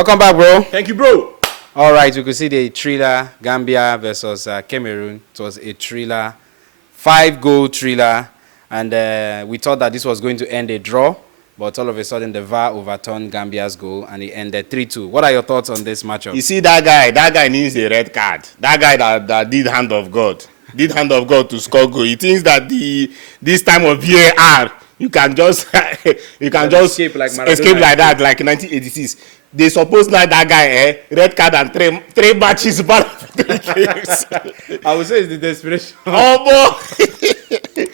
Welcome back, bro. Thank you, bro. All right, you could see the thriller Gambia versus Cameroon. It was a thriller, 5-goal thriller, and we thought that this was going to end a draw, but all of a sudden the VAR overturned Gambia's goal and it ended 3-2. What are your thoughts on this matchup? You see that guy needs a red card. That guy that did hand of God to score goal. He thinks that this time of VAR you can just escape like that, like in 1986. They suppose like that guy, red card and three matches back. I would say it's the desperation. Oh boy!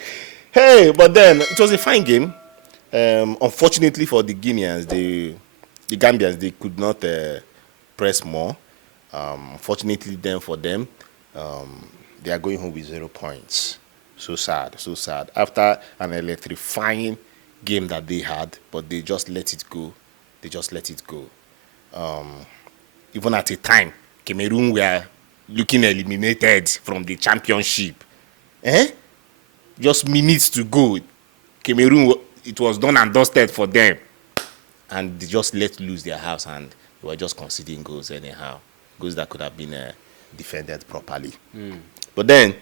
Hey, but then it was a fine game. Unfortunately for the Guineans, the Gambians, they could not press more. Unfortunately then for them, they are going home with 0 points. So sad. After an electrifying game that they had, but they just let it go. Even at a time, Cameroon were looking eliminated from the championship. Just minutes to go. Cameroon, it was done and dusted for them. And they just let loose their house and they were just conceding goals anyhow. Goals that could have been defended properly. But then,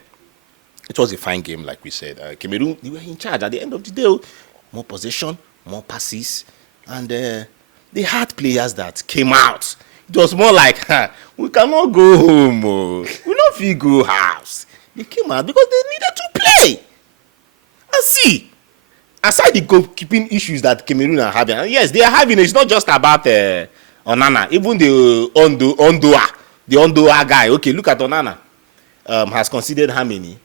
it was a fine game, like we said. Cameroon, they were in charge at the end of the day. More possession, more passes. And they had players that came out. It was more like, we cannot go home. We don't feel go house. They came out because they needed to play. And see, aside the goalkeeping issues that Cameroon are having, and yes, they are having, it's not just about Onana. Even the Ondoa guy. Okay, look at Onana. Has conceded how many?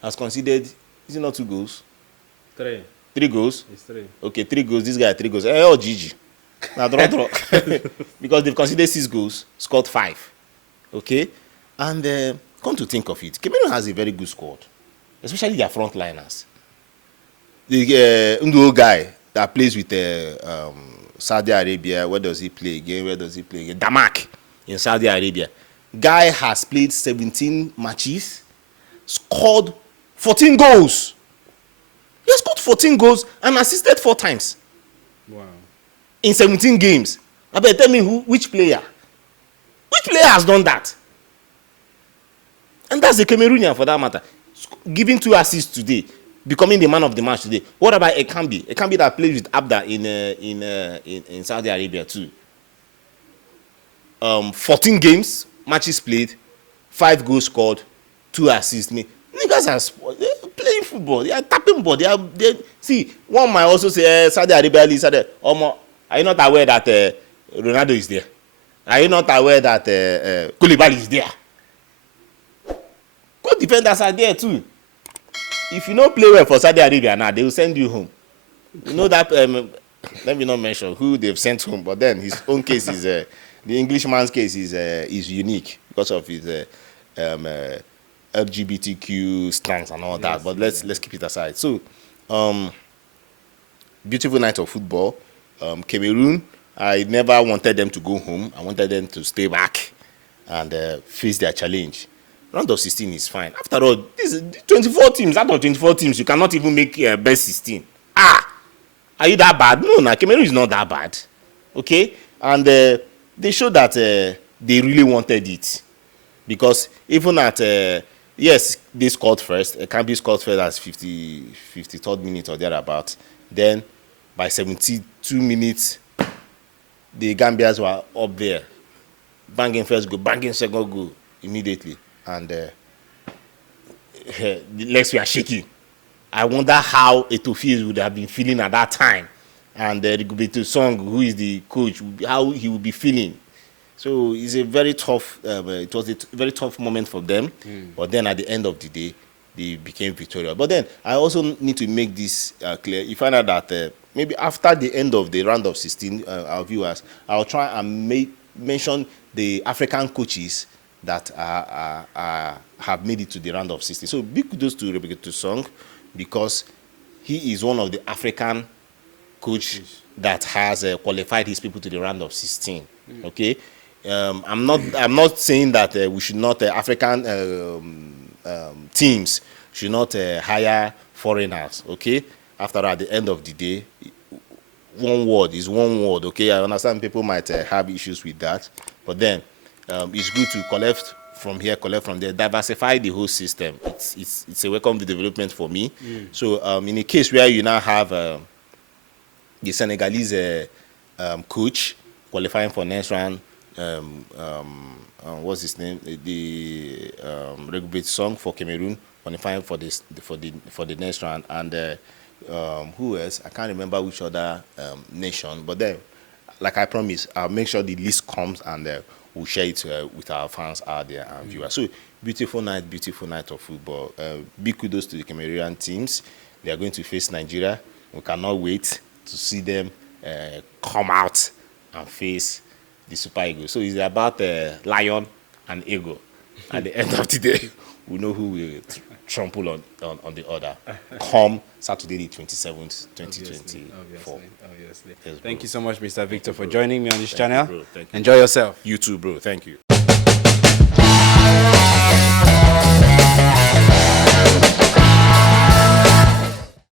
Has conceded, is it not 2 goals? 3. 3 goals? It's 3. Okay, 3 goals. This guy 3 goals. Oh, GG. Now draw. Because they've conceded 6 goals, scored 5. Okay? And come to think of it, Cameroon has a very good squad, especially their frontliners. The Nduo guy that plays with Saudi Arabia, where does he play again? Damak in Saudi Arabia. Guy has played 17 matches, scored 14 goals. He has scored 14 goals and assisted 4 times. Wow. In 17 games. I better tell me which player? Which player has done that? And that's the Cameroonian for that matter. Giving 2 assists today, becoming the man of the match today. What about Ekambi? Ekambi that plays with Abda in Saudi Arabia too. 14 games, matches played, 5 goals scored, 2 assists. Niggas are playing football. They are tapping ball. See, one might also say Saudi Arabia is there. Are you not aware that Ronaldo is there? Are you not aware that Koulibaly is there? Good defenders are there too. If you don't play well for Saudi Arabia now, they will send you home. You know that, let me not mention who they've sent home, but then his own case is, the Englishman's case is unique because of his LGBTQ stance and all that. But let's keep it aside. So, beautiful night of football. Cameroon, I never wanted them to go home. I wanted them to stay back and face their challenge. Round of 16 is fine. After all, this is 24 teams. Out of 24 teams, you cannot even make best 16. Are you that bad? No, Cameroon is not that bad. Okay? And they showed that they really wanted it. Because even at, yes, they scored first. Kambi scored first as 53rd minute or thereabout. Then, by 72 minutes, the Gambians were up there. Banging first goal, banging second goal immediately. And the legs were shaking. I wonder how Etofies would have been feeling at that time. And Rigoberto Song, who is the coach, how he would be feeling. So it's a very tough, it was a very tough moment for them. But then at the end of the day, they became victorious. But then I also need to make this clear. You find out that maybe after the end of the round of 16, our viewers, I'll try and mention the African coaches that have made it to the round of 16. So big kudos to Rebecca Song, because he is one of the African coaches that has qualified his people to the round of 16. Okay, I'm not saying that we should not African teams should not hire foreigners. Okay, after all, at the end of the day, one word. It's one word. Okay, I understand people might have issues with that, but then it's good to collect from here, collect from there, diversify the whole system. It's a welcome development for me. So in a case where you now have the Senegalese coach qualifying for next round, what's his name? The Regbet Song for Cameroon qualifying for the next round, and who else? I can't remember which other nation. But then, like I promised, I'll make sure the list comes and we'll share it with our fans out there and viewers. So beautiful night of football. Big kudos to the Cameroonian teams. They are going to face Nigeria. We cannot wait to see them come out and face the Super Eagles. So it's about lion and eagle. At the end of the day, we know who will trample on the other. Come Saturday the 27th, 2024. Obviously. Yes, thank you so much, Mr. Victor, for joining me on this channel. You, bro. Thank you. Enjoy yourself. You too, bro. Thank you.